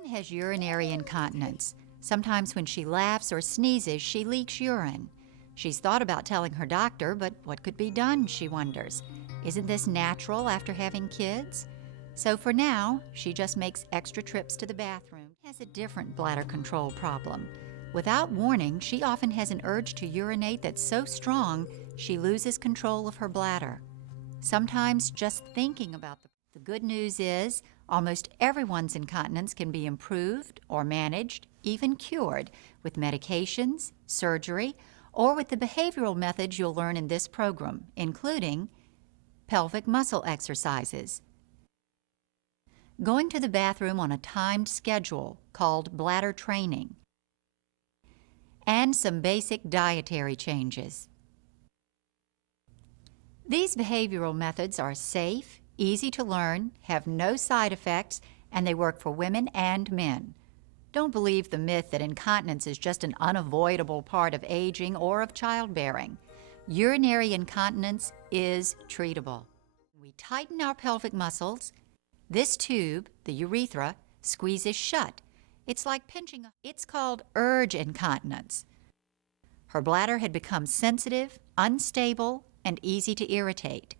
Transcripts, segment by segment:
Joan has urinary incontinence. Sometimes when she laughs or sneezes, she leaks urine. She's thought about telling her doctor, but what could be done, she wonders. Isn't this natural after having kids? So for now, she just makes extra trips to the bathroom. She has a different bladder control problem. Without warning, she often has an urge to urinate that's so strong, she loses control of her bladder. Sometimes just thinking about the good news is, almost everyone's incontinence can be improved or managed, even cured, with medications, surgery, or with the behavioral methods you'll learn in this program, including pelvic muscle exercises, going to the bathroom on a timed schedule called bladder training, and some basic dietary changes. These behavioral methods are safe, easy to learn, have no side effects, and they work for women and men. Don't believe the myth that incontinence is just an unavoidable part of aging or of childbearing. Urinary incontinence is treatable. We tighten our pelvic muscles. This tube, the urethra, squeezes shut. It's like pinching. It's called urge incontinence. Her bladder had become sensitive, unstable, and easy to irritate.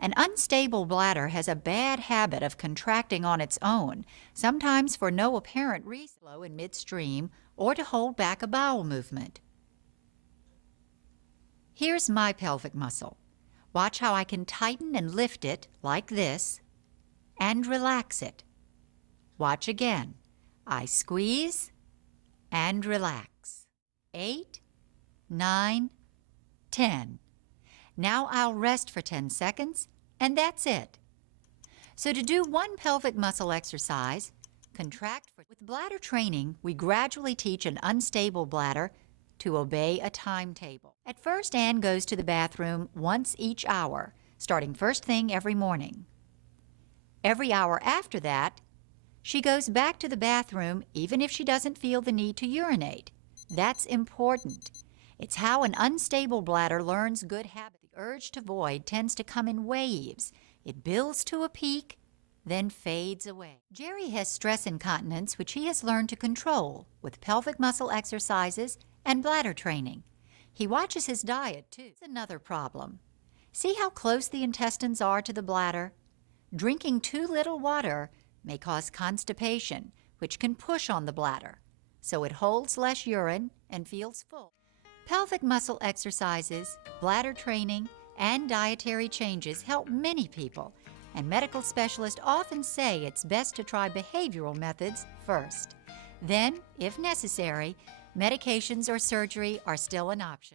An unstable bladder has a bad habit of contracting on its own, sometimes for no apparent reason, in midstream, or to hold back a bowel movement. Here's my pelvic muscle. Watch how I can tighten and lift it like this, and relax it. Watch again. I squeeze and relax. 8, 9, 10. Now I'll rest for 10 seconds, and that's it. So to do one pelvic muscle exercise, contract. With bladder training, we gradually teach an unstable bladder to obey a timetable. At first, Anne goes to the bathroom once each hour, starting first thing every morning. Every hour after that, she goes back to the bathroom even if she doesn't feel the need to urinate. That's important. It's how an unstable bladder learns good habits. The urge to void tends to come in waves. It builds to a peak, then fades away. Jerry has stress incontinence, which he has learned to control with pelvic muscle exercises and bladder training. He watches his diet, too. It's another problem. See how close the intestines are to the bladder? Drinking too little water may cause constipation, which can push on the bladder, so it holds less urine and feels full. Pelvic muscle exercises, bladder training, and dietary changes help many people, and medical specialists often say it's best to try behavioral methods first. Then, if necessary, medications or surgery are still an option.